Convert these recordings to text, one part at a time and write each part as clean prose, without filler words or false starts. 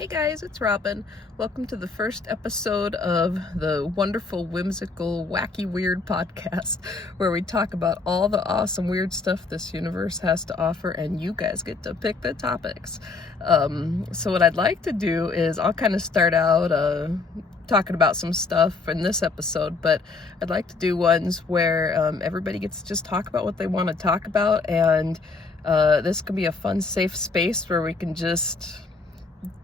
Hey guys, it's Robyn. Welcome to the first episode of the wonderful, whimsical, wacky, weird podcast where we talk about all the awesome, weird stuff this universe has to offer and you guys get to pick the topics. So what I'd like to do is I'll kind of start out talking about some stuff in this episode, but I'd like to do ones where everybody gets to just talk about what they want to talk about, and this can be a fun, safe space where we can just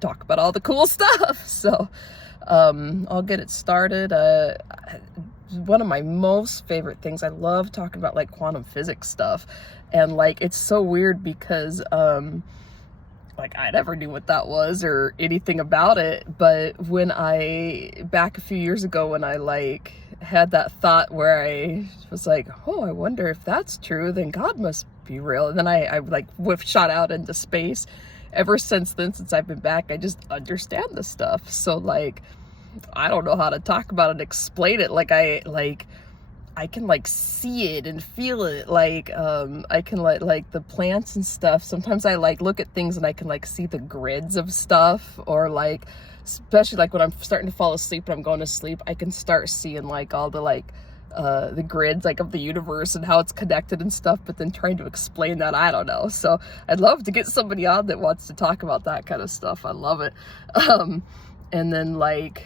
talk about all the cool stuff. So I'll get it started. One of my most favorite things, I love talking about like quantum physics stuff, and like it's so weird because like I never knew what that was or anything about it, but when back a few years ago when I like had that thought where I was like, oh, I wonder if that's true, then God must be real, and then I like shot out into space. Ever since then, since I've been back, I just understand this stuff. So like, I don't know how to talk about it and explain it. I can like see it and feel it. Like, I can like the plants and stuff. Sometimes I like look at things and I can like see the grids of stuff, or like, especially like when I'm starting to fall asleep and I'm going to sleep, I can start seeing like all the like, the grids like of the universe and how it's connected and stuff, but then trying to explain that, I don't know. So I'd love to get somebody on that wants to talk about that kind of stuff. I love it. And then like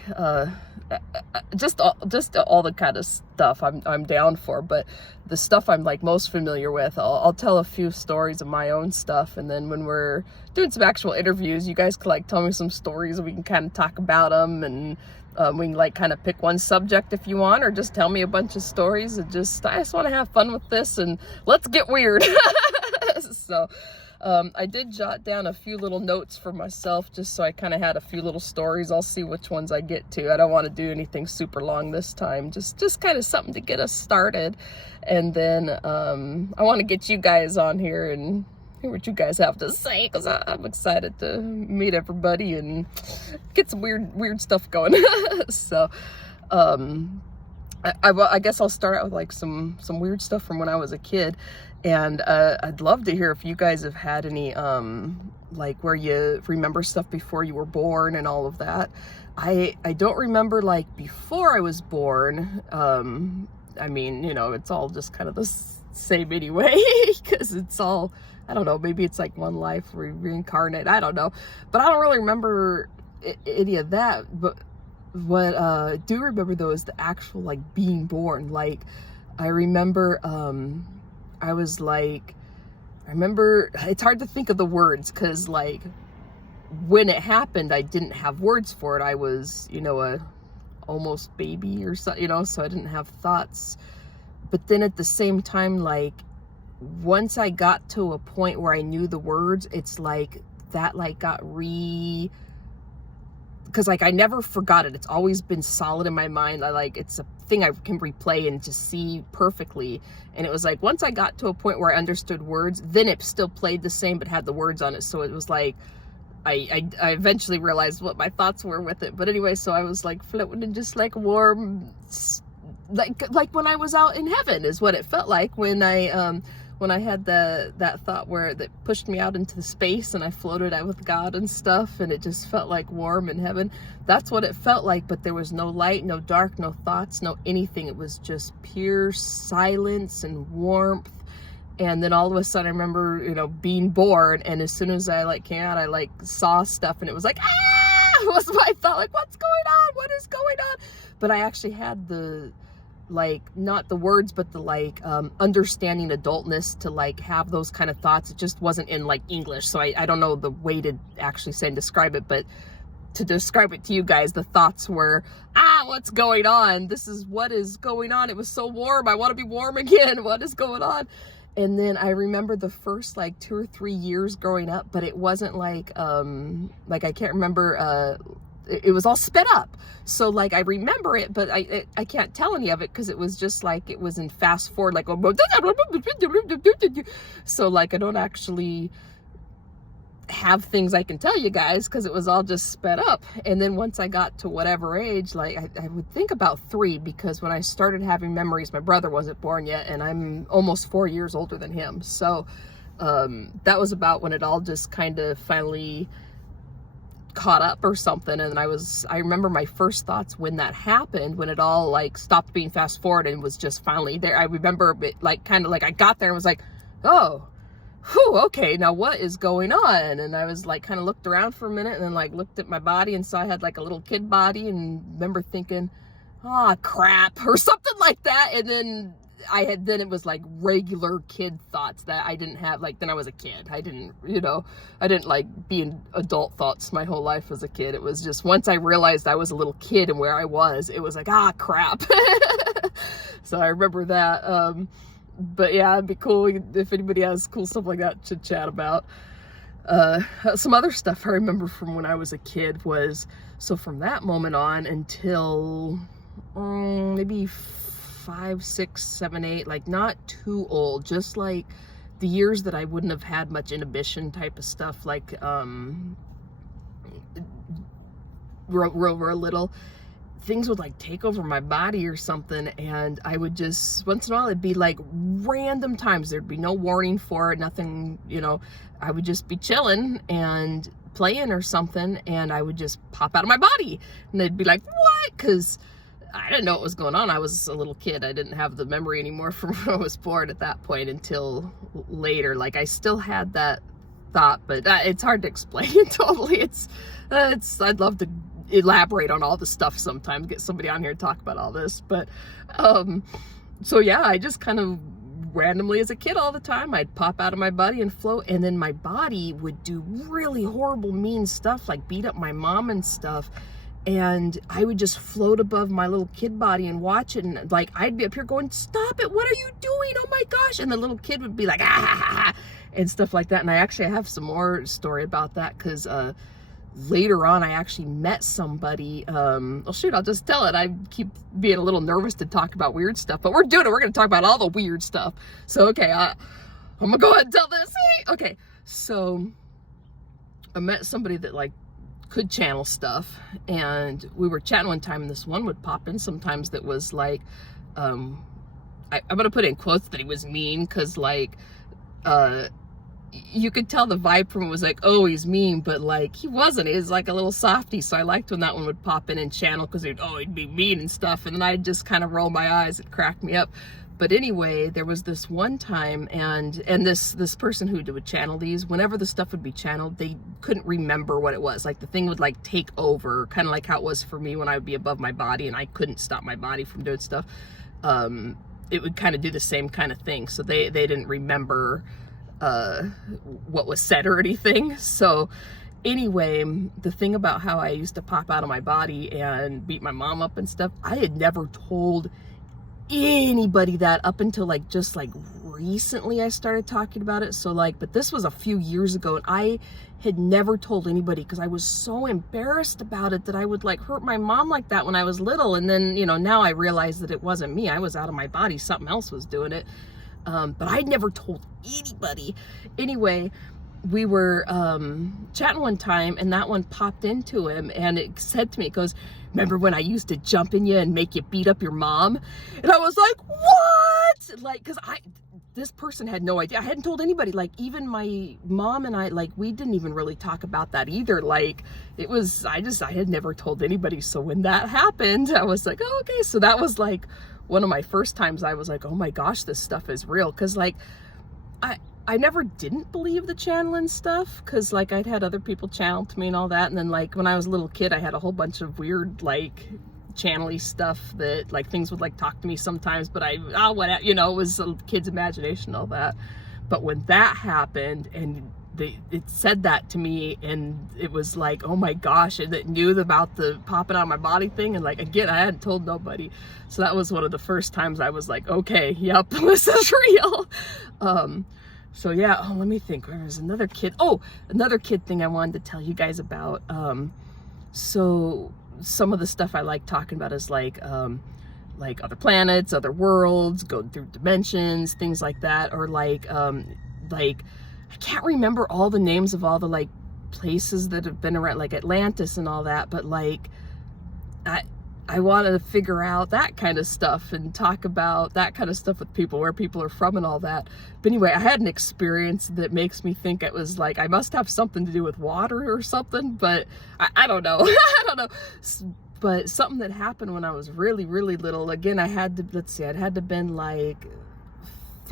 just all the kind of stuff I'm down for, but the stuff I'm like most familiar with, I'll tell a few stories of my own stuff, and then when we're doing some actual interviews, you guys can like tell me some stories and we can kind of talk about them, and we can like kind of pick one subject if you want, or just tell me a bunch of stories, and I just want to have fun with this and let's get weird. So I did jot down a few little notes for myself just so I kind of had a few little stories. I'll see which ones I get to. I don't want to do anything super long this time, just kind of something to get us started, and then I want to get you guys on here and hear what you guys have to say, because I'm excited to meet everybody and get some weird stuff going. So I guess I'll start out with like some weird stuff from when I was a kid, and I'd love to hear if you guys have had any like where you remember stuff before you were born and all of that. I don't remember like before I was born. I mean, you know, it's all just kind of the same anyway, because it's all, I don't know, maybe it's like one life reincarnate, I don't know, but I don't really remember any of that. But what I do remember though is the actual like being born. Like I remember I remember it's hard to think of the words, because like when it happened I didn't have words for it. I was, you know, a almost baby or so, you know, so I didn't have thoughts. But then at the same time, like once I got to a point where I knew the words, it's like that like got because like I never forgot it. It's always been solid in my mind. It's a thing I can replay and just see perfectly. And it was like once I got to a point where I understood words, then it still played the same but had the words on it. So it was like I eventually realized what my thoughts were with it. But anyway, so I was like floating in just like warm, like when I was out in heaven is what it felt like when I had that thought where that pushed me out into space and I floated out with God and stuff, and it just felt like warm in heaven. That's what it felt like, but there was no light, no dark, no thoughts, no anything. It was just pure silence and warmth. And then all of a sudden I remember, you know, being born, and as soon as I like came out, I like saw stuff, and it was like, was my thought, like, what's going on? What is going on? But I actually had the like, not the words, but the like understanding adultness to like have those kind of thoughts. It just wasn't in like English, so I don't know the way to actually say and describe it, but to describe it to you guys, the thoughts were, what's going on? This is what is going on. It was so warm, I want to be warm again. What is going on? And then I remember the first like 2 or 3 years growing up, but it wasn't like I can't remember, it was all sped up. So like I remember it, but I can't tell any of it because it was just like it was in fast forward, like, so like I don't actually have things I can tell you guys because it was all just sped up. And then once I got to whatever age, like I would think about 3, because when I started having memories, my brother wasn't born yet, and I'm almost 4 years older than him. So that was about when it all just kind of finally caught up or something. And I remember my first thoughts when that happened, when it all like stopped being fast forward and was just finally there. I remember it like kind of like I got there and was like, oh, whew, okay, now what is going on? And I was like kind of looked around for a minute and then like looked at my body and saw I had like a little kid body, and remember thinking, oh crap, or something like that. And then it was like regular kid thoughts that I didn't have. Like, then I was a kid. I didn't like be in adult thoughts my whole life as a kid. It was just once I realized I was a little kid and where I was, it was like, ah, crap. So I remember that. But yeah, it'd be cool if anybody has cool stuff like that to chat about. Some other stuff I remember from when I was a kid was, so from that moment on until maybe 5, 6, 7, 8, like not too old, just like the years that I wouldn't have had much inhibition type of stuff, like real little things would like take over my body or something, and I would just, once in a while, it'd be like random times, there'd be no warning for it, nothing, I would just be chilling and playing or something, and I would just pop out of my body, and they'd be like, what? Because I didn't know what was going on. I was a little kid. I didn't have the memory anymore from when I was born at that point until later. Like, I still had that thought, but it's hard to explain it totally. I'd love to elaborate on all the stuff sometime, get somebody on here to talk about all this. But, so yeah, I just kind of randomly as a kid all the time, I'd pop out of my body and float, and then my body would do really horrible, mean stuff, like beat up my mom and stuff. And I would just float above my little kid body and watch it, and like I'd be up here going, stop it, what are you doing, oh my gosh, and the little kid would be like, ah, and stuff like that. And I actually have some more story about that, because later on I actually met somebody, oh shoot, I'll just tell it. I keep being a little nervous to talk about weird stuff, but we're doing it. We're going to talk about all the weird stuff. So okay, I'm gonna go ahead and tell this. Okay, so I met somebody that like could channel stuff, and we were chatting one time, and this one would pop in sometimes that was like, I'm gonna put in quotes that he was mean, because like you could tell the vibe from it was like, oh, he's mean, but like he wasn't. He was like a little softy. So I liked when that one would pop in and channel, because he'd be mean and stuff, and then I'd just kind of roll my eyes. It cracked me up. But anyway, there was this one time, and this person who would channel these, whenever the stuff would be channeled, they couldn't remember what it was. Like the thing would like take over, kind of like how it was for me when I would be above my body and I couldn't stop my body from doing stuff. It would kind of do the same kind of thing. So they didn't remember what was said or anything. So anyway, the thing about how I used to pop out of my body and beat my mom up and stuff, I had never told anybody that up until like just like recently I started talking about it. So like, but this was a few years ago, and I had never told anybody because I was so embarrassed about it that I would like hurt my mom like that when I was little. And then, now I realized that it wasn't me. I was out of my body. Something else was doing it. But I'd never told anybody. Anyway, we were chatting one time, and that one popped into him, and it said to me, it goes, remember when I used to jump in you and make you beat up your mom? And I was like, what? Like, because this person had no idea. I hadn't told anybody. Like, even my mom and I, like, we didn't even really talk about that either. Like, it was, I had never told anybody. So when that happened, I was like, oh, okay. So that was like one of my first times I was like, oh my gosh, this stuff is real. Because like, I never didn't believe the channeling stuff, because like I'd had other people channel to me and all that. And then like when I was a little kid, I had a whole bunch of weird like channel-y stuff that like things would like talk to me sometimes, but it was a kid's imagination and all that. But when that happened and it said that to me, and it was like, oh my gosh, and it knew about the popping out of my body thing, and like again, I hadn't told nobody. So that was one of the first times I was like, okay, yep, this is real. So yeah, let me think. There was another kid thing I wanted to tell you guys about. So some of the stuff I like talking about is like other planets, other worlds, going through dimensions, things like that. Or like I can't remember all the names of all the like places that have been around, like Atlantis and all that, but like I wanted to figure out that kind of stuff and talk about that kind of stuff with people, where people are from and all that. But anyway, I had an experience that makes me think it was like, I must have something to do with water or something, but I don't know. I don't know. But something that happened when I was really, really little. Again, I had to, let's see, I'd had to been like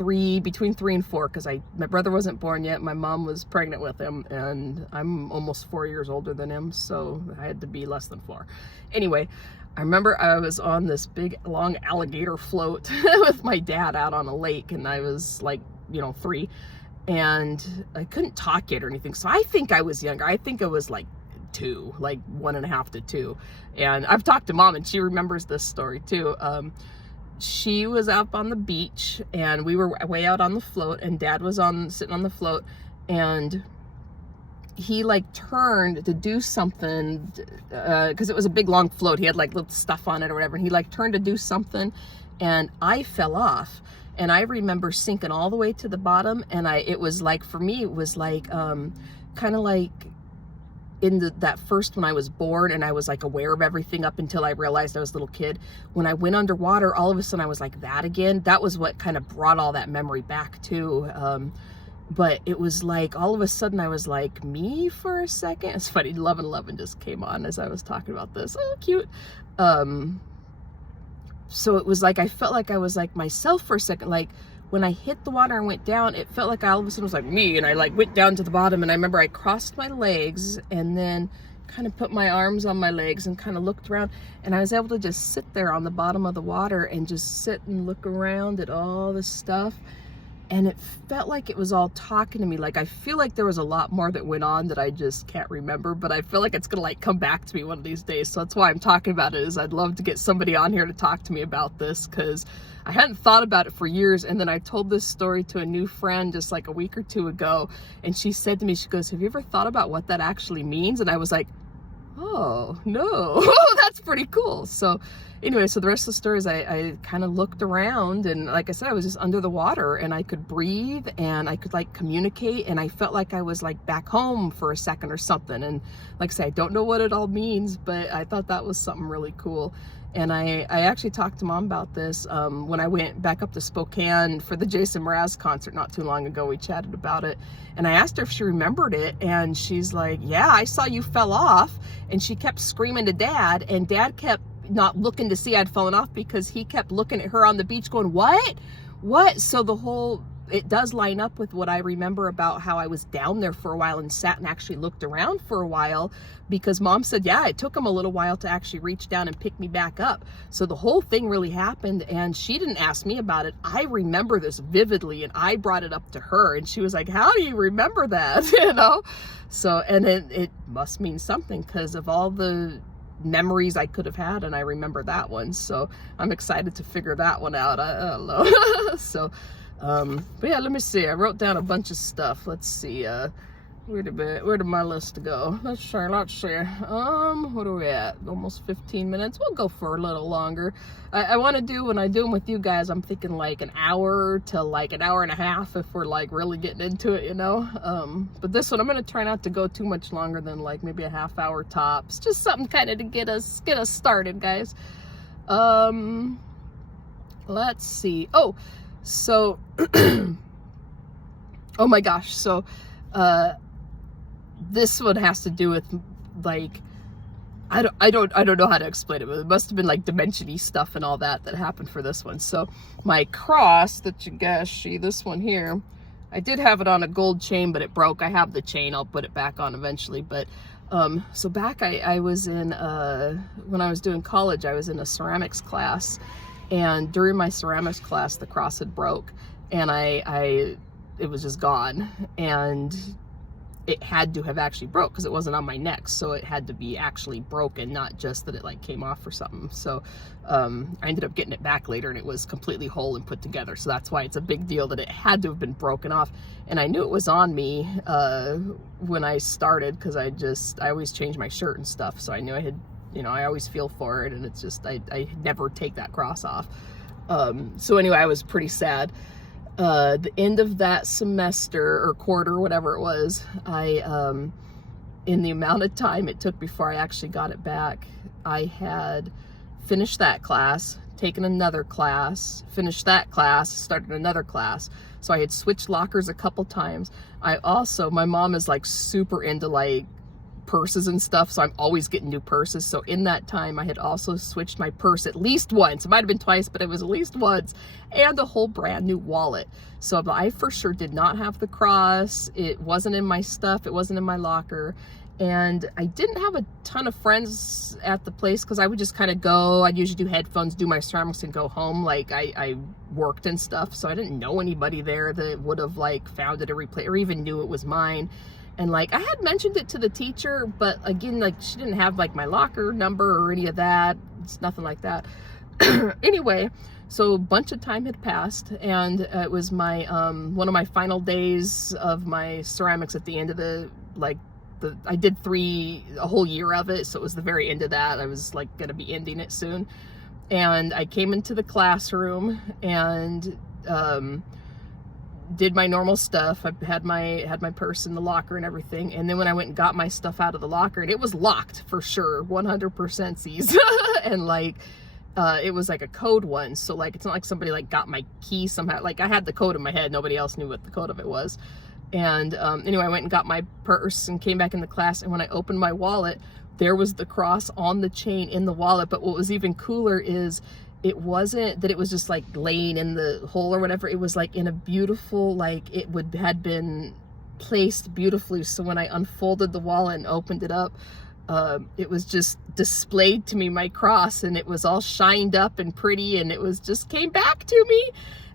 between 3 and 4, because my brother wasn't born yet. My mom was pregnant with him, and I'm almost 4 years older than him, so I had to be less than 4. Anyway, I remember I was on this big, long alligator float with my dad out on a lake, and I was like, 3, and I couldn't talk yet or anything, so I think I was younger. I think I was like 2, like 1.5 to 2, and I've talked to Mom, and she remembers this story too. She was up on the beach, and we were way out on the float, and Dad was sitting on the float, and he like turned to do something, because it was a big long float. He had like little stuff on it or whatever, and he like turned to do something, and I fell off. And I remember sinking all the way to the bottom, and it was like, for me, it was like kind of like in that first, when I was born, and I was like aware of everything up until I realized I was a little kid. When I went underwater, all of a sudden I was like that again. That was what kind of brought all that memory back too. But it was like, all of a sudden I was like me for a second. It's funny, 11:11 just came on as I was talking about this. Oh, cute. So it was like, I felt like I was like myself for a second. Like when I hit the water and went down, it felt like I all of a sudden was like me, and I like went down to the bottom, and I remember I crossed my legs and then kind of put my arms on my legs and kind of looked around, and I was able to just sit there on the bottom of the water and just sit and look around at all this stuff. And it felt like it was all talking to me. Like, I feel like there was a lot more that went on that I just can't remember, but I feel like it's gonna like come back to me one of these days. So that's why I'm talking about it, is I'd love to get somebody on here to talk to me about this, because I hadn't thought about it for years. And then I told this story to a new friend just like a week or 2 ago, and she said to me, she goes, have you ever thought about what that actually means? And I was like, oh no. That's pretty cool. So anyway, so the rest of the story is I kind of looked around, and like I said, I was just under the water, and I could breathe, and I could like communicate, and I felt like I was like back home for a second or something. And like I said, I don't know what it all means, but I thought that was something really cool. And I actually talked to Mom about this when I went back up to Spokane for the Jason Mraz concert not too long ago. We chatted about it, and I asked her if she remembered it, and she's like, yeah, I saw you fell off. And she kept screaming to Dad, and Dad kept not looking to see I'd fallen off, because he kept looking at her on the beach going, what? So it does line up with what I remember about how I was down there for a while and sat and actually looked around for a while, because Mom said, yeah, it took him a little while to actually reach down and pick me back up. So the whole thing really happened, and she didn't ask me about it. I remember this vividly, and I brought it up to her, and she was like, how do you remember that? So, and it must mean something, because of all the memories I could have had, and I remember that one. So I'm excited to figure that one out. I don't know. So but yeah, let me see. I wrote down a bunch of stuff. Let's see. Where did my list go? Let's see. What are we at? Almost 15 minutes. We'll go for a little longer. I want to do, when I do them with you guys, I'm thinking like an hour to like an hour and a half if we're like really getting into it, but this one I'm going to try not to go too much longer than like maybe a half hour tops. Just something kind of to get us started, guys. Let's see. Oh, so oh my gosh. So this one has to do with like, I don't know how to explain it, but it must have been like dimension-y stuff and all that happened for this one. So my cross that you guys see, this one here, I did have it on a gold chain, but it broke. I have the chain. I'll put it back on eventually. But so back I was in when I was doing college, I was in a ceramics class, and during my ceramics class the cross had broke, and it was just gone, and it had to have actually broke because it wasn't on my neck, so it had to be actually broken, not just that it like came off or something. So I ended up getting it back later, and it was completely whole and put together. So that's why it's a big deal that it had to have been broken off. And I knew it was on me when I started, because I always change my shirt and stuff, so I knew I had, I always feel for it, and it's just I never take that cross off. So anyway, I was pretty sad. The end of that semester or quarter, whatever it was, in the amount of time it took before I actually got it back, I had finished that class, taken another class, finished that class, started another class. So I had switched lockers a couple times. My mom is like super into like purses and stuff, so I'm always getting new purses. So in that time I had also switched my purse at least once. It might have been twice, but it was at least once, and a whole brand new wallet. So I for sure did not have the cross. It wasn't in my stuff, it wasn't in my locker. And I didn't have a ton of friends at the place because I would just kind of go. I'd usually do headphones, do my ceramics, and go home. Like I worked and stuff, so I didn't know anybody there that would have like found it or replay or even knew it was mine. And like I had mentioned it to the teacher, but again, like she didn't have like my locker number or any of that. It's nothing like that. Anyway, so a bunch of time had passed, and it was my one of my final days of my ceramics at the end of I did a whole year of it, so it was the very end of that. I was like gonna be ending it soon. And I came into the classroom and did my normal stuff. I had my purse in the locker and everything. And then when I went and got my stuff out of the locker, and it was locked for sure, 100% seized. And like it was like a code one, so like it's not like somebody like got my key somehow. Like I had the code in my head, nobody else knew what the code of it was. And anyway, I went and got my purse and came back in the class, and when I opened my wallet, there was the cross on the chain in the wallet. But what was even cooler is it wasn't that it was just like laying in the hole or whatever. It was like in a beautiful, like had been placed beautifully. So when I unfolded the wallet and opened it up, it was just displayed to me, my cross, and it was all shined up and pretty, and it was just came back to me.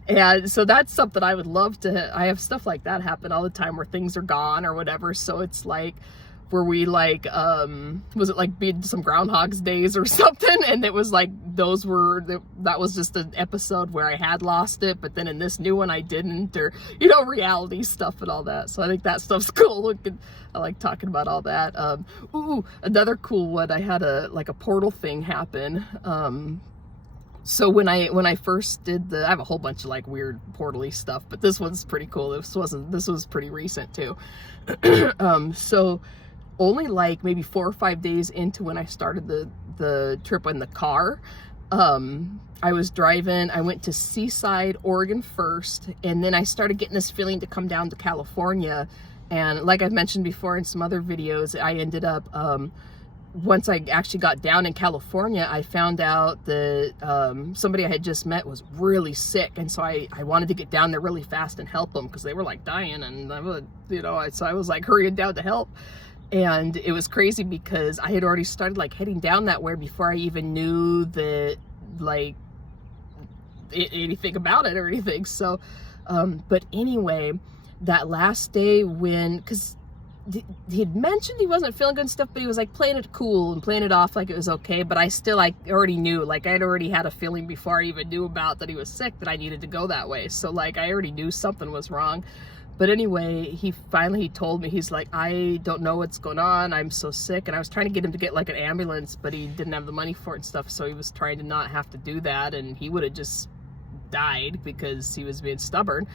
And so that's something I would love to, I have stuff like that happen all the time where things are gone or whatever. So it's like, where we like, was it like being some Groundhog's Days or something? And it was like, that was just an episode where I had lost it, but then in this new one I didn't, or, you know, reality stuff and all that. So I think that stuff's cool. I like talking about all that. Ooh, another cool one, I had a portal thing happen. So when I first did I have a whole bunch of like weird portal-y stuff, but this one's pretty cool. This was pretty recent too. So only like maybe 4 or 5 days into when I started the trip in the car, I was driving. I went to Seaside, Oregon first, and then I started getting this feeling to come down to California. And like I've mentioned before in some other videos, I ended up once I actually got down in California, I found out that somebody I had just met was really sick, and so I wanted to get down there really fast and help them because they were like dying, and so I was like hurrying down to help. And it was crazy because I had already started like heading down that way before I even knew that like anything about it or anything. So but anyway, that last day because he had mentioned he wasn't feeling good and stuff, but he was like playing it cool and playing it off like it was okay. But I still already knew, like I'd already had a feeling before I even knew about that he was sick that I needed to go that way. So like I already knew something was wrong. But anyway, he told me, he's like, I don't know what's going on, I'm so sick. And I was trying to get him to get like an ambulance, but he didn't have the money for it and stuff, so he was trying to not have to do that, and he would have just died because he was being stubborn.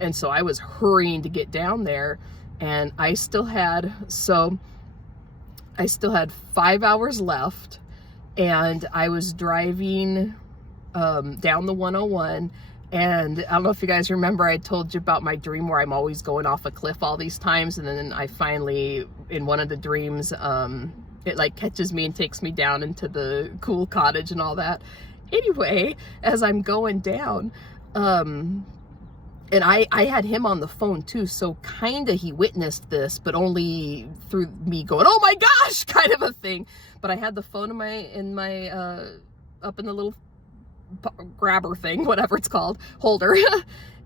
And so I was hurrying to get down there, and I still had 5 hours left, and I was driving down the 101. And I don't know if you guys remember, I told you about my dream where I'm always going off a cliff all these times, and then I finally, in one of the dreams, it like catches me and takes me down into the cool cottage and all that. Anyway, as I'm going down, and I had him on the phone too, so kinda he witnessed this, but only through me going, oh my gosh, kind of a thing. But I had the phone in my up in the little grabber thing, whatever it's called, holder.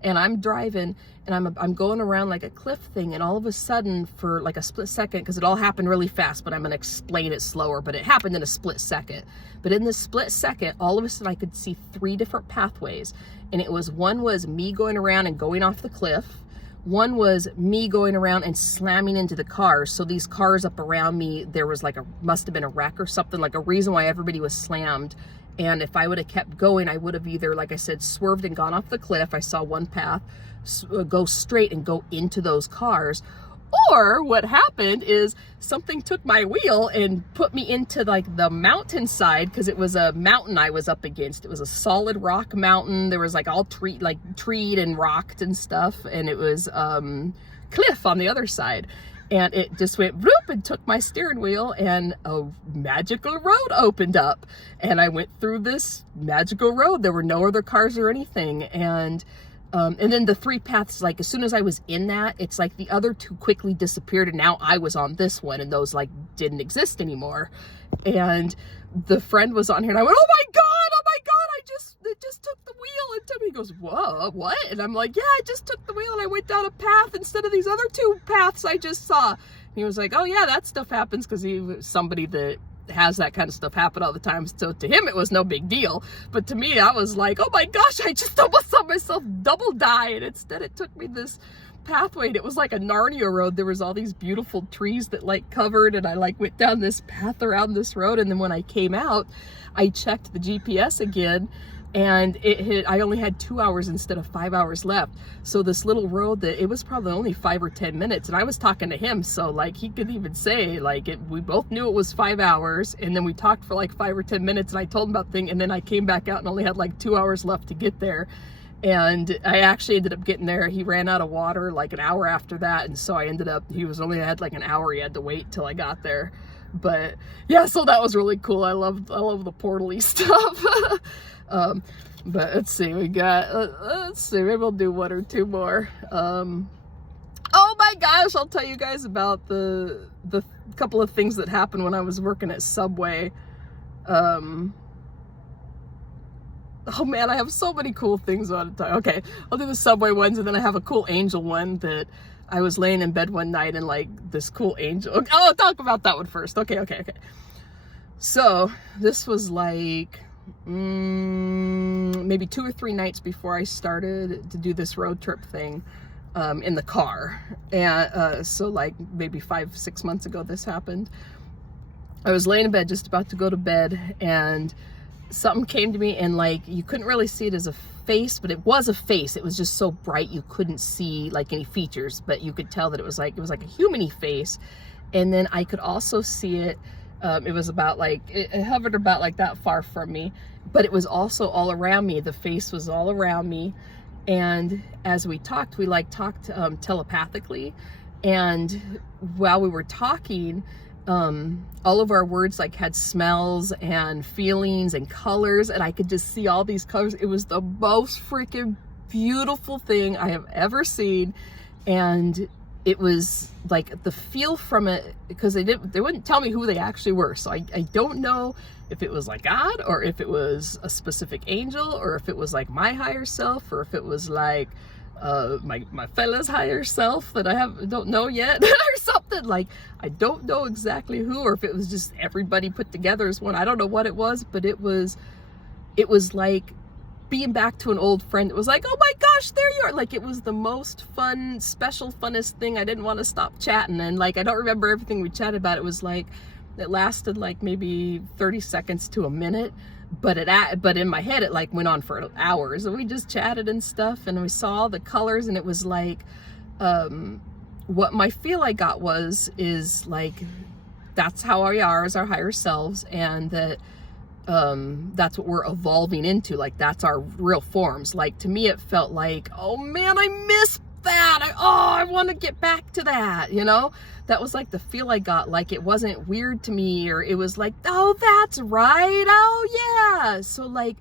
And I'm driving, and I'm going around like a cliff thing, and all of a sudden, for like a split second, because it all happened really fast, but I'm gonna explain it slower, but it happened in a split second. But in this split second, all of a sudden I could see 3 different pathways, and one was me going around and going off the cliff. One was me going around and slamming into the cars. So these cars up around me, there was like must have been a wreck or something, like a reason why everybody was slammed. And if I would have kept going, I would have either, like I said, swerved and gone off the cliff. I saw one path, go straight and go into those cars. Or what happened is something took my wheel and put me into like the mountainside, because it was a mountain I was up against. It was a solid rock mountain. There was like all treed and rocked and stuff, and it was cliff on the other side. And it just went bloop and took my steering wheel, and a magical road opened up, and I went through this magical road. There were no other cars or anything, and then the 3 paths, like as soon as I was in that, it's like the other 2 quickly disappeared, and now I was on this one, and those like didn't exist anymore. And the friend was on here, and I went, oh my god, it just took the wheel. And Toby goes, whoa, what? And I'm like, yeah, I just took the wheel and I went down a path instead of these other 2 paths I just saw. And he was like, oh yeah, that stuff happens, because he was somebody that has that kind of stuff happen all the time. So to him, it was no big deal. But to me, I was like, oh my gosh, I just almost saw myself double die. And instead it took me this pathway, and it was like a Narnia road. There was all these beautiful trees that like covered, and I like went down this path around this road. And then when I came out, I checked the GPS again, and I only had 2 hours instead of 5 hours left. So this little road, that it was probably only 5 or 10 minutes, and I was talking to him, so like he could even say like we both knew it was 5 hours, and then we talked for like 5 or 10 minutes, and I told him about the thing, and then I came back out and only had like 2 hours left to get there. And I actually ended up getting there. He ran out of water like an hour after that, and so I had like an hour he had to wait till I got there. But yeah, so that was really cool. I love the portal-y stuff. But let's see, maybe we'll do 1 or 2 more. Oh my gosh, I'll tell you guys about the couple of things that happened when I was working at Subway. Oh man, I have so many cool things on time. Okay, I'll do the Subway ones, and then I have a cool angel one that I was laying in bed one night, and like this cool angel. Oh, I'll talk about that one first. Okay. So this was like maybe 2 or 3 nights before I started to do this road trip thing in the car. And so like maybe 5-6 months ago this happened. I was laying in bed, just about to go to bed, and something came to me, and like you couldn't really see it as a face, but it was a face. It was just so bright you couldn't see like any features, but you could tell that it was like a human-y face. And then I could also see it. It was about like, it hovered about like that far from me, but it was also all around me. The face was all around me. And as we talked, telepathically. And while we were talking, all of our words like had smells and feelings and colors, and I could just see all these colors. It was the most freaking beautiful thing I have ever seen. And it was like the feel from it, because they wouldn't tell me who they actually were. So I don't know if it was like God, or if it was a specific angel, or if it was like my higher self, or if it was like my fella's higher self that I don't know yet or something. Like I don't know exactly who, or if it was just everybody put together as one. I don't know what it was, but it was like being back to an old friend. It was like, oh my gosh, there you are. Like it was the most fun, special, funnest thing. I didn't want to stop chatting, and like I don't remember everything we chatted about. It was like it lasted like maybe 30 seconds to a minute, but in my head it like went on for hours, and we just chatted and stuff, and we saw all the colors. And it was like what my feel I got is like that's how we are as our higher selves, and that that's what we're evolving into. Like that's our real forms. Like to me it felt like, oh man, I missed that. I want to get back to that, you know. That was like the feel I got. Like it wasn't weird to me, or it was like, oh that's right, oh yeah. So like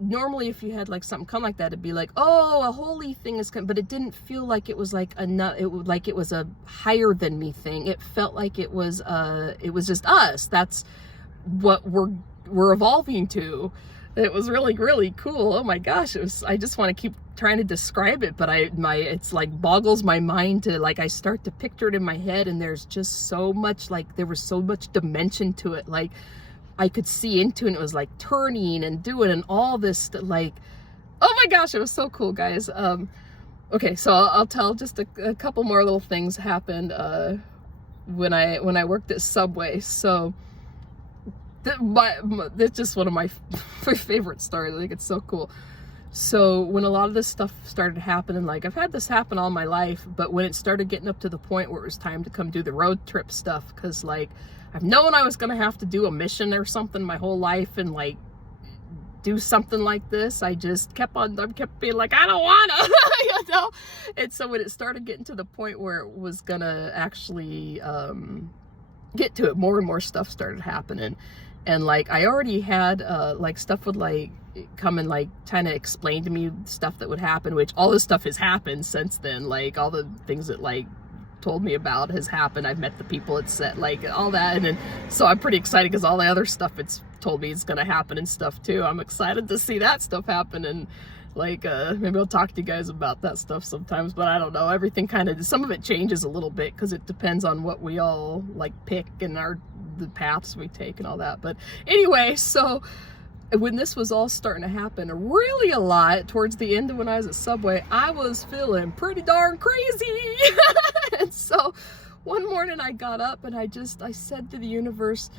normally if you had like something come like that, it'd be like, oh, a holy thing is coming. But it didn't feel like it was like it was a higher than me thing. It felt like it was just us. That's what we're evolving to. It was really, really cool. Oh my gosh, I just want to keep trying to describe it, but it's like boggles my mind to like, I start to picture it in my head, and there's just so much, like there was so much dimension to it. Like I could see into it, and it was like turning and doing and all this, like, oh my gosh, it was so cool, guys. Okay, so I'll tell just a couple more little things happened when I worked at Subway. So it's just one of my favorite stories. I think it's so cool. So when a lot of this stuff started happening, like I've had this happen all my life, but when it started getting up to the point where it was time to come do the road trip stuff, because like I've known I was going to have to do a mission or something my whole life and like do something like this, I kept being like, I don't wanna, you know? And so when it started getting to the point where it was gonna actually get to it, more and more stuff started happening. And like I already had like stuff would like come and like kind of explain to me stuff that would happen, which all this stuff has happened since then. Like all the things that like told me about has happened. I've met the people it's said, like all that, and then so I'm pretty excited because all the other stuff it's told me is gonna happen and stuff too. I'm excited to see that stuff happen, and like maybe I'll talk to you guys about that stuff sometimes, but I don't know, everything kind of, some of it changes a little bit because it depends on what we all like pick and the paths we take and all that. But anyway, so when this was all starting to happen really a lot towards the end of when I was at Subway, I was feeling pretty darn crazy. And so one morning I got up and I said to the universe,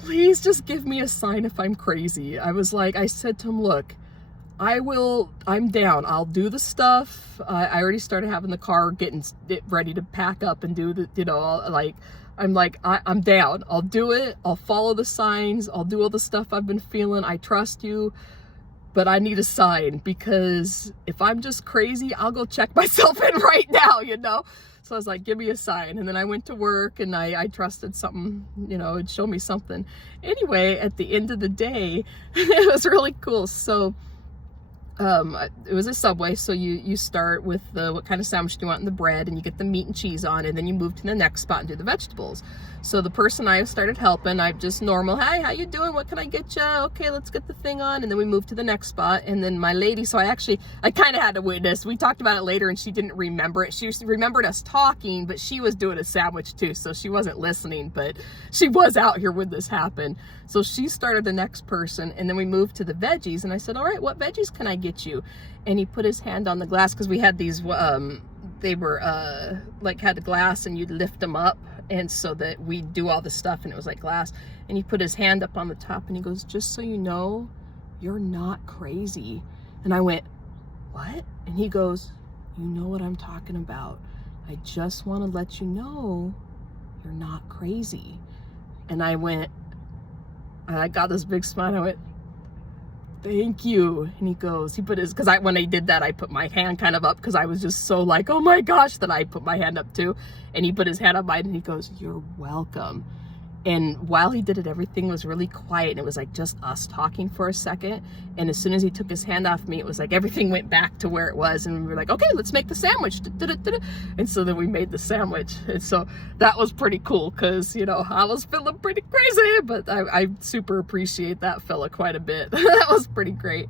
please just give me a sign if I'm crazy. I said to him, look, I'm down. I'll do the stuff. I already started having the car getting it ready to pack up and do the, you know, I'm down. I'll do it. I'll follow the signs. I'll do all the stuff I've been feeling. I trust you, but I need a sign, because if I'm just crazy, I'll go check myself in right now, you know? So I was like, give me a sign. And then I went to work and I trusted something, you know, it'd show me something. Anyway, at the end of the day, it was really cool. So it was a Subway, so you start with what kind of sandwich do you want in the bread, and you get the meat and cheese on, and then you move to the next spot and do the vegetables. So the person I started helping, I just normal, hi, how you doing? What can I get you? Okay, let's get the thing on. And then we moved to the next spot, and then my lady, so I kind of had to witness. We talked about it later, and she didn't remember it. She remembered us talking, but she was doing a sandwich too, so she wasn't listening, but she was out here when this happened. So she started the next person, and then we moved to the veggies, and I said, all right, what veggies can I get you? And he put his hand on the glass, because we had these, they were like had the glass and you'd lift them up, and so that we do all the stuff, and it was like glass. And he put his hand up on the top and he goes, just so you know, you're not crazy. And I went, what? And he goes, you know what I'm talking about. I just want to let you know you're not crazy. And I went, and I got this big smile. I went, thank you. And he goes, because when I did that, I put my hand kind of up because I was just so like, oh my gosh, that I put my hand up too. And he put his hand on mine and he goes, you're welcome. And while he did it, everything was really quiet, and it was like just us talking for a second. And as soon as he took his hand off me, it was like everything went back to where it was, and we were like, okay, let's make the sandwich. And so then we made the sandwich. And so that was pretty cool, because, you know, I was feeling pretty crazy, but I super appreciate that fella quite a bit. That was pretty great.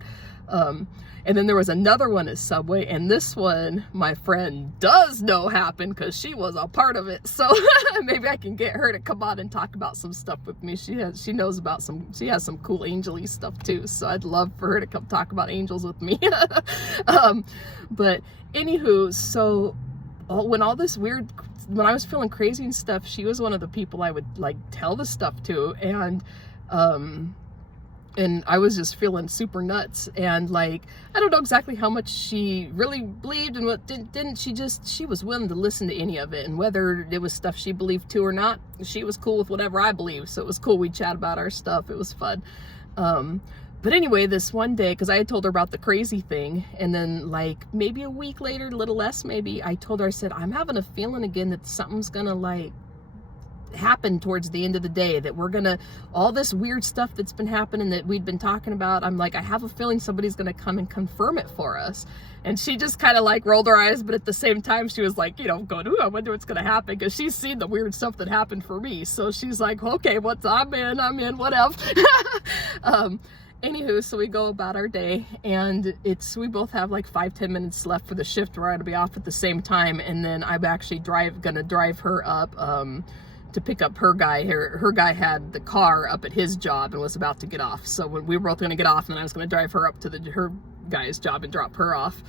And then there was another one at Subway, and this one my friend does know happened because she was a part of it. So maybe I can get her to come on and talk about some stuff with me. She has some cool angel-y stuff too. So I'd love for her to come talk about angels with me. But anywho, so when I was feeling crazy and stuff, she was one of the people I would like tell the stuff to, and I was just feeling super nuts, and like, I don't know exactly how much she really believed and what didn't. She was willing to listen to any of it, and whether it was stuff she believed too or not, she was cool with whatever I believed. So it was cool. We chat about our stuff. It was fun. But anyway, this one day, because I had told her about the crazy thing, and then like maybe a week later, a little less maybe, I told her, I said, I'm having a feeling again that something's gonna like happen towards the end of the day, that we're gonna, all this weird stuff that's been happening that we'd been talking about, I'm like, I have a feeling somebody's gonna come and confirm it for us. And she just kind of like rolled her eyes, but at the same time she was like, you know, going, ooh, I wonder what's gonna happen, because she's seen the weird stuff that happened for me. So she's like, okay, I'm in, whatever. Anywho, so we go about our day, and we both have like 5-10 minutes left for the shift. We're gonna be off at the same time, and then I'm actually gonna drive her up to pick up her guy. Her guy had the car up at his job and was about to get off. So when we were both gonna get off, and I was gonna drive her up to her guy's job and drop her off.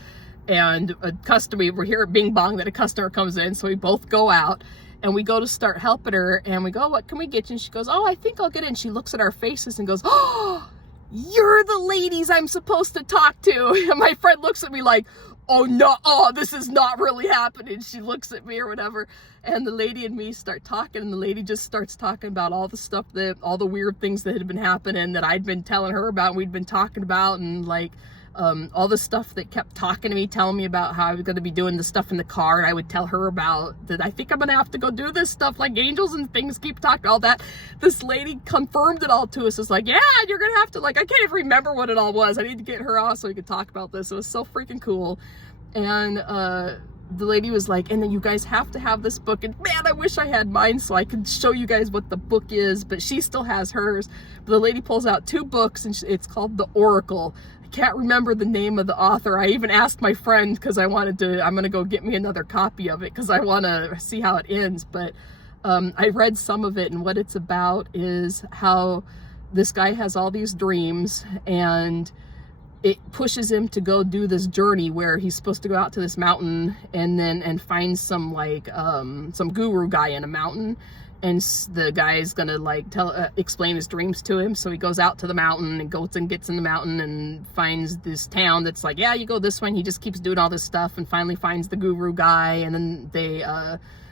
And we're here bing bong that a customer comes in, so we both go out and we go to start helping her, and we go, what can we get you? And she goes, oh, I think I'll get it. And she looks at our faces and goes, oh, you're the ladies I'm supposed to talk to. And my friend looks at me like, oh no, oh, this is not really happening. She looks at me or whatever. And the lady and me start talking, and the lady just starts talking about all the stuff all the weird things that had been happening that I'd been telling her about and we'd been talking about, and like, all the stuff that kept talking to me, telling me about how I was going to be doing the stuff in the car, and I would tell her about that I think I'm going to have to go do this stuff, like angels and things keep talking, all that. This lady confirmed it all to us. It's like, yeah, you're going to have to, like, I can't even remember what it all was. I need to get her off so we could talk about this. It was so freaking cool. And the lady was like, and then you guys have to have this book, and man, I wish I had mine so I could show you guys what the book is, but she still has hers. But the lady pulls out 2 books, and it's called The Oracle. Can't remember the name of the author. I even asked my friend because I'm gonna go get me another copy of it because I want to see how it ends. But I read some of it, and what it's about is how this guy has all these dreams, and it pushes him to go do this journey where he's supposed to go out to this mountain and find some like some guru guy in a mountain. And the guy is gonna like explain his dreams to him. So he goes out to the mountain and goes and gets in the mountain and finds this town that's like, yeah, you go this way. And he just keeps doing all this stuff and finally finds the guru guy. And then they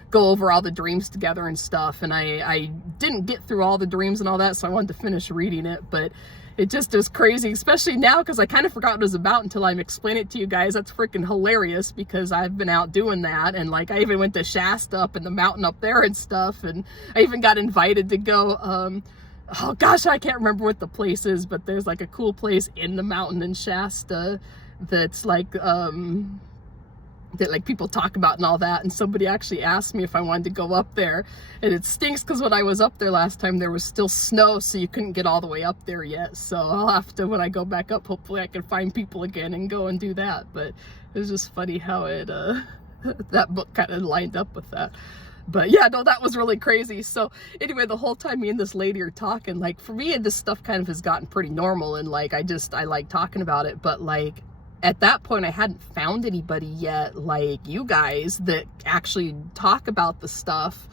go over all the dreams together and stuff. And I didn't get through all the dreams and all that, so I wanted to finish reading it. But it just is crazy, especially now because I kind of forgot what it was about until I'm explaining it to you guys. That's freaking hilarious because I've been out doing that, and like I even went to Shasta up in the mountain up there and stuff, and I even got invited to go, oh gosh, I can't remember what the place is, but there's like a cool place in the mountain in Shasta that's like, that like people talk about and all that, and somebody actually asked me if I wanted to go up there, and it stinks because when I was up there last time there was still snow, so you couldn't get all the way up there yet. So I'll have to, when I go back up, hopefully I can find people again and go and do that. But it was just funny how it that book kind of lined up with that. But yeah, no, that was really crazy. So anyway, the whole time me and this lady are talking, like for me this stuff kind of has gotten pretty normal, and like I like talking about it, but like at that point, I hadn't found anybody yet, like you guys, that actually talk about the stuff.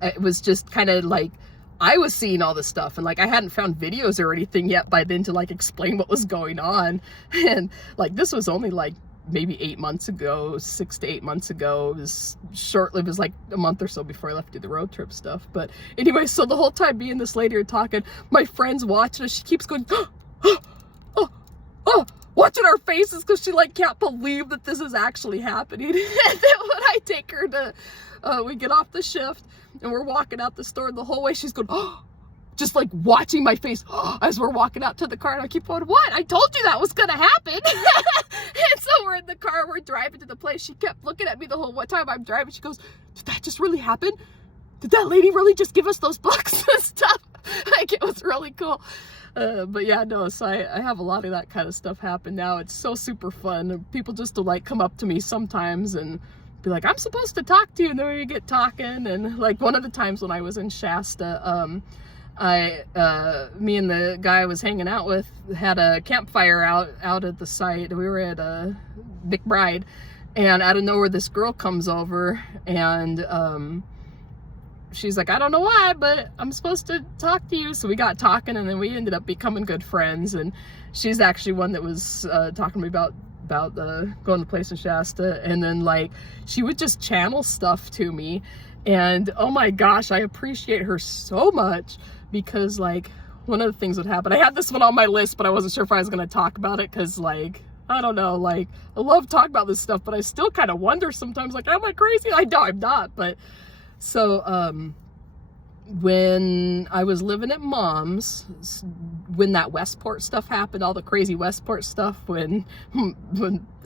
It was just kind of like, I was seeing all this stuff, and like I hadn't found videos or anything yet by then to like explain what was going on. And like this was only like maybe 8 months ago, 6 to 8 months ago. It was shortly, it was like a month or so before I left to do the road trip stuff. But anyway, so the whole time me and this lady are talking, my friend's watching us, she keeps going, oh, watching our faces because she like can't believe that this is actually happening. And then when I take her to, we get off the shift and we're walking out the store, and the whole way she's going, oh, just like watching my face as we're walking out to the car, and I keep going, what? I told you that was gonna happen. And so we're in the car, we're driving to the place. She kept looking at me the whole time I'm driving. She goes, did that just really happen? Did that lady really just give us those books and stuff? Like it was really cool. But yeah, no, so I have a lot of that kind of stuff happen now. It's so super fun. People just to like come up to me sometimes and be like, I'm supposed to talk to you, and then we get talking. And like one of the times when I was in Shasta, me and the guy I was hanging out with had a campfire out at the site. We were at McBride, and out of nowhere this girl comes over, and she's like, I don't know why, but I'm supposed to talk to you. So we got talking, and then we ended up becoming good friends. And she's actually one that was talking to me about going to the place in Shasta. And then like she would just channel stuff to me, and oh my gosh, I appreciate her so much, because like one of the things that happened, I had this one on my list, but I wasn't sure if I was going to talk about it because like I don't know, like I love talking about this stuff, but I still kind of wonder sometimes, like, am I crazy? I know I'm not. But so when I was living at Mom's, when that Westport stuff happened, all the crazy Westport stuff, when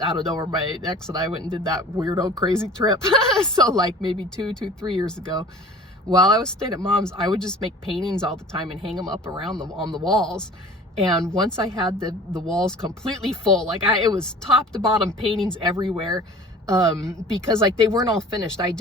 out of nowhere my ex and I went and did that weirdo crazy trip. So like maybe 3 years ago, while I was staying at Mom's, I would just make paintings all the time and hang them up around on the walls. And once I had the walls completely full, like it was top to bottom paintings everywhere. Because like they weren't all finished. I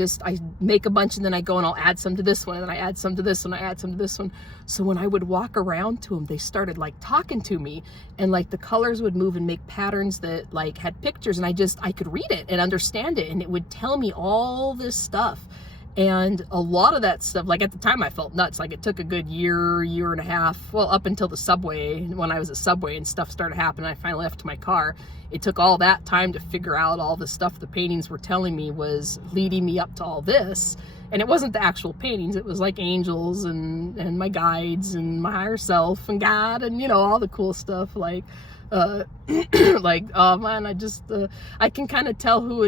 make a bunch, and then I go and I'll add some to this one, and then I add some to this one, I add some to this one. So when I would walk around to them, they started like talking to me, and like the colors would move and make patterns that like had pictures, and I could read it and understand it, and it would tell me all this stuff. And a lot of that stuff, like at the time I felt nuts. Like it took a good year and a half, well, up until the subway, when I was at Subway and stuff started happening, I finally left my car. It took all that time to figure out all the stuff the paintings were telling me was leading me up to all this. And it wasn't the actual paintings, it was like angels and my guides and my higher self and God and, you know, all the cool stuff. Like, like, oh man, I can kind of tell who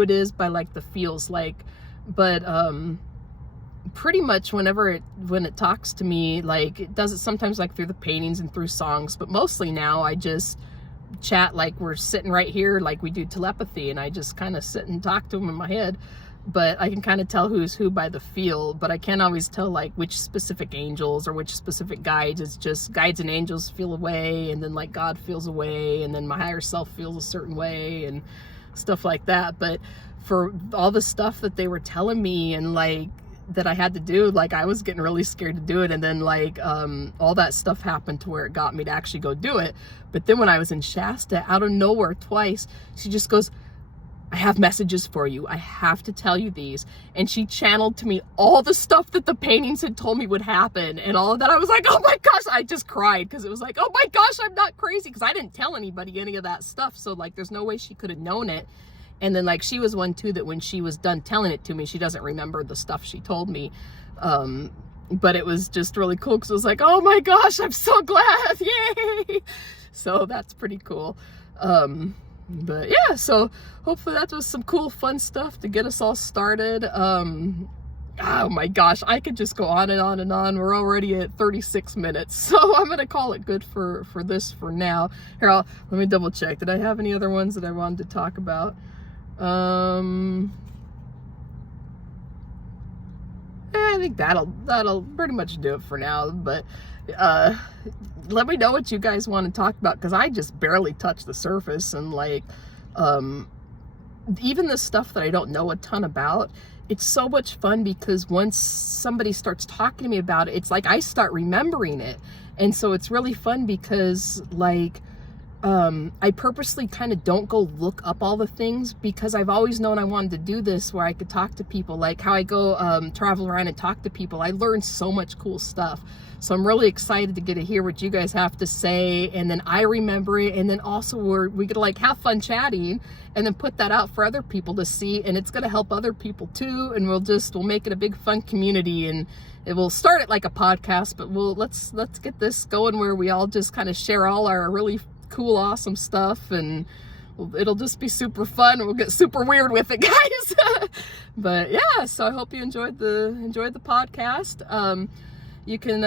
it is by like the feels, like, but pretty much when it talks to me, like it does it sometimes like through the paintings and through songs, but mostly now I just chat like we're sitting right here, like we do telepathy, and I just kind of sit and talk to them in my head. But I can kind of tell who's who by the feel, but I can't always tell like which specific angels or which specific guides. It's just guides and angels feel a way, and then like God feels a way, and then my higher self feels a certain way and stuff like that. But for all the stuff that they were telling me and like that I had to do, like I was getting really scared to do it. And then like all that stuff happened to where it got me to actually go do it. But then when I was in Shasta, out of nowhere twice, she just goes, I have messages for you. I have to tell you these. And she channeled to me all the stuff that the paintings had told me would happen and all of that. I was like, oh my gosh, I just cried because it was like, oh my gosh, I'm not crazy, because I didn't tell anybody any of that stuff. So like there's no way she could have known it. And then like she was one too that when she was done telling it to me, she doesn't remember the stuff she told me. But it was just really cool because it was like, oh my gosh, I'm so glad. Yay. So that's pretty cool. But yeah, so hopefully that was some cool fun stuff to get us all started. Oh my gosh, I could just go on and on and on. We're already at 36 minutes, so I'm gonna call it good for this for now. Here, let me double check. Did I have any other ones that I wanted to talk about? I think that'll pretty much do it for now. But let me know what you guys want to talk about, because I just barely touched the surface. And like even the stuff that I don't know a ton about, it's so much fun because once somebody starts talking to me about it, it's like I start remembering it. And so it's really fun because like I purposely kind of don't go look up all the things, because I've always known I wanted to do this where I could talk to people, like how I go travel around and talk to people. I learned so much cool stuff. So I'm really excited to get to hear what you guys have to say, and then I remember it, and then also we get to like have fun chatting and then put that out for other people to see, and it's going to help other people too, and we'll make it a big fun community. And it will start it like a podcast, but let's get this going where we all just kind of share all our really cool, awesome stuff, and it'll just be super fun. We'll get super weird with it, guys. But yeah, so I hope you enjoyed the podcast. You can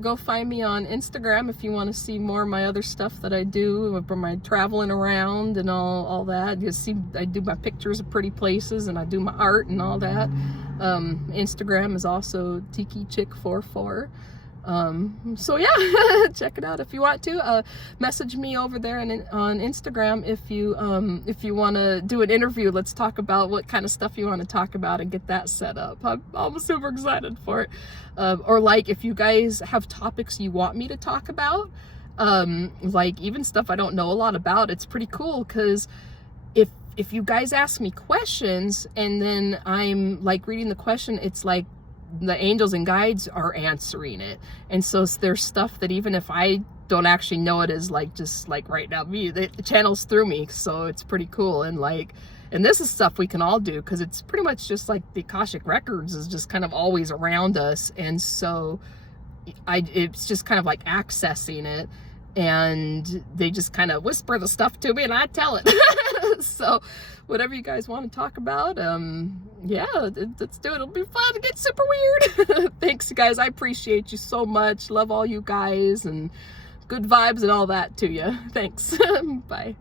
go find me on Instagram if you want to see more of my other stuff that I do from my traveling around and all that. You see, I do my pictures of pretty places, and I do my art and all that. Instagram is also TikiChick44. So yeah, check it out if you want to. Message me over there on Instagram if you want to do an interview. Let's talk about what kind of stuff you want to talk about and get that set up. I'm super excited for it. Or like if you guys have topics you want me to talk about, like even stuff I don't know a lot about, it's pretty cool because if you guys ask me questions and then I'm like reading the question, it's like the angels and guides are answering it. And so there's stuff that even if I don't actually know it is like just like right now me, the channels through me. So it's pretty cool. And like, and this is stuff we can all do because it's pretty much just like the Akashic records is just kind of always around us. And so it's just kind of like accessing it, and they just kind of whisper the stuff to me and I tell it. So whatever you guys want to talk about, yeah, let's do it. It'll be fun to get super weird. Thanks, guys. I appreciate you so much. Love all you guys, and good vibes and all that to you. Thanks. Bye.